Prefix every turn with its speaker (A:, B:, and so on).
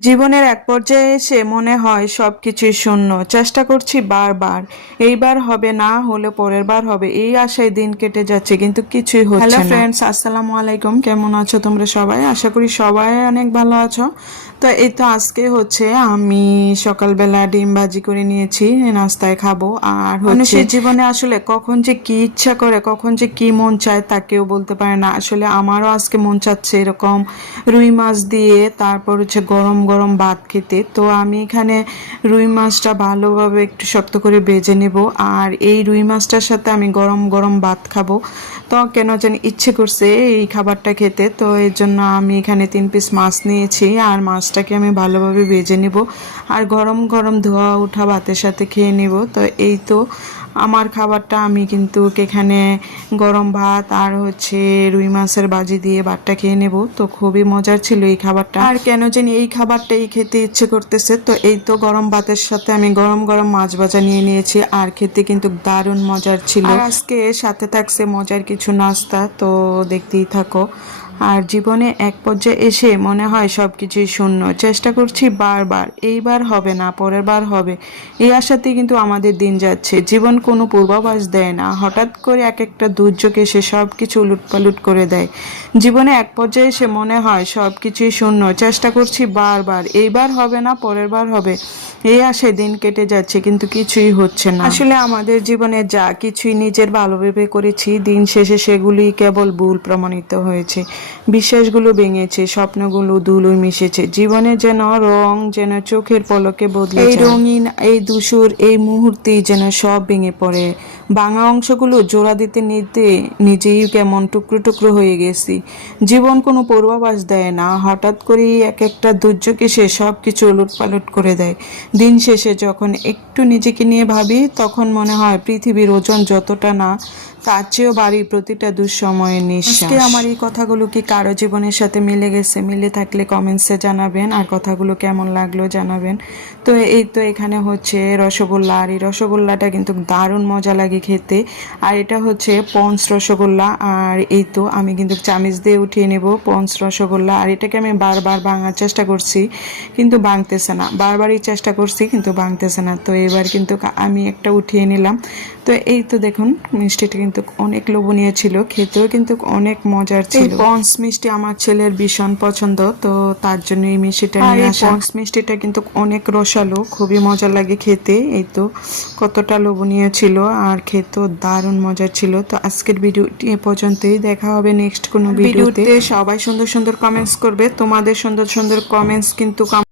A: জীবনের এক পর্যায়ে এসে মনে হয় সব কিছুই শূন্য। চেষ্টা করছি বারবার। এইবার হবে না হলে পরের বার হবে। এই আশায় দিন কেটে যাচ্ছে কিন্তু কিছুই হচ্ছে হ্যালো ফ্রেন্ডস আসসালামু আলাইকুম। কেমন আছো তোমরা সবাই? আশা করি সবাই অনেক ভালো আছো। তো এই তো আজকে হচ্ছে আমি সকালবেলা ডিম ভাজি করে নিয়েছি নাস্তায় খাব। আর মানুষের জীবনে আসলে কখন যে কি ইচ্ছা করে কখন যে কি মন চায় তা কেউ বলতে পারে না। আসলে আমারও আজকে মন চাচ্ছে এরকম রুই মাছ দিয়ে তারপর হচ্ছে গরম গরম ভাত খেতে। তো আমি এখানে রুই মাছটা ভালোভাবে একটু শক্ত করে ভেজে নেব। আর এই রুই মাছটার সাথে আমি গরম গরম ভাত খাব। তো কেন জানি ইচ্ছে করছে এই খাবারটা খেতে। তো এর জন্য আমি এখানে তিন পিস মাছ নিয়েছি আর মাছটাকে আমি ভালোভাবে ভেজে নেব। আর গরম গরম ধোয়া ওঠা ভাতের সাথে খেয়ে নেব। তো এই তো আমার খাবারটা আমি কিন্তু এখানে গরম ভাত আর হচ্ছে রুই মাছের বাজি দিয়ে ভাতটা খেয়ে নেব। তো খুবই মজার ছিল এই খাবারটা। আর কেন জানি এই খাবারটাই খেতে ইচ্ছে করতেছে। তো এই তো গরম ভাতের সাথে আমি গরম গরম মাছ ভাজা নিয়ে নিয়েছি আর খেতে কিন্তু দারুণ মজার ছিল। আজকে সাথে থাকছে মজার কিছু নাস্তা। তো দেখতেই থাকো। আর জীবনে এক পর্যায়ে এসে মনে হয় সব কিছুই শূন্য। চেষ্টা করছি বারবার। এইবার হবে না, পরের বার হবে। এই আশাতেই কিন্তু আমাদের দিন যাচ্ছে। জীবন কোনো পূর্বাভাস দেয় না। হঠাৎ করে এক একটা দুর্যোগ এসে সব কিছু উলুটপালুট করে দেয়। জীবনে এক পর্যায়ে এসে মনে হয় সব কিছুই শূন্য। চেষ্টা করছি বারবার। এইবার হবে না, পরের বার হবে। এই আশায় দিন কেটে যাচ্ছে, কিন্তু কিছুই হচ্ছে না। আসলে আমাদের জীবনে যা কিছুই নিজের ভালো ভেবে করেছি, দিন শেষে সেগুলি কেবল ভুল প্রমাণিত হয়েছে। বিশ্বাসগুলো ভেঙেছে, স্বপ্নগুলো ধুলোয় মিশেছে জীবনে যেন রং যেন চোখের পলকে বদলে এই রঙিন, এই দুসুর এই মুহূর্তেই যেন সব ভেঙে পড়ে। ভাঙা অংশগুলো জোড়া দিতে নিতে নিজেই কেমন টুকরো টুকরো হয়ে গেছি। জীবন কোনো পূর্বাভাস দেয় না, হঠাৎ করেই এক একটা দুর্যোগ এসে সব কিছু উলট পালট করে দেয়। দিন শেষে যখন একটু নিজেকে নিয়ে ভাবি, তখন মনে হয় পৃথিবীর ওজন যতটা না তার চেয়েও বাড়ির প্রতিটা দুঃসময়ের নিঃশ্বাস। আমার এই কথাগুলো কি কারও জীবনের সাথে মিলে গেছে? মিলে থাকলে কমেন্টসে জানাবেন, আর কথাগুলো কেমন লাগল জানাবেন। তো এই তো এখানে হচ্ছে রসগোল্লা, আর এই রসগোল্লাটা কিন্তু দারুণ মজা লাগে খেতে। আর এটা হচ্ছে পঞ্চ রসগোল্লা, আর এই তো আমি কিন্তু চামিচ দিয়ে উঠিয়ে নেব পঞ্চ রসগোল্লা। আর এটাকে আমি বারবার ভাঙার চেষ্টা করছি, কিন্তু ভাঙতেছে না। বারবারই চেষ্টা করছি, কিন্তু ভাঙতেছে না। তো এবার কিন্তু আমি একটা উঠিয়ে নিলাম। তো এই তো দেখুন, মিষ্টিটা কিন্তু অনেক লোভনীয় ছিল খেতেও কিন্তু অনেক মজার ছিল। পঞ্চ মিষ্টি আমার ছেলের ভীষণ পছন্দ তো তার জন্য এই মিষ্টিটা নিয়ে আসা। পঞ্চ মিষ্টিটা কিন্তু অনেক রসালো খুবই মজা লাগে খেতে এই তো কতটা লোভনীয় ছিল আর খেতেও দারুণ মজার ছিল। তো আজকের ভিডিওটি এ পর্যন্তই দেখা হবে নেক্সট কোনো ভিডিওতে। সবাই সুন্দর সুন্দর কমেন্টস করবে তোমাদের সুন্দর সুন্দর কমেন্টস কিন্তু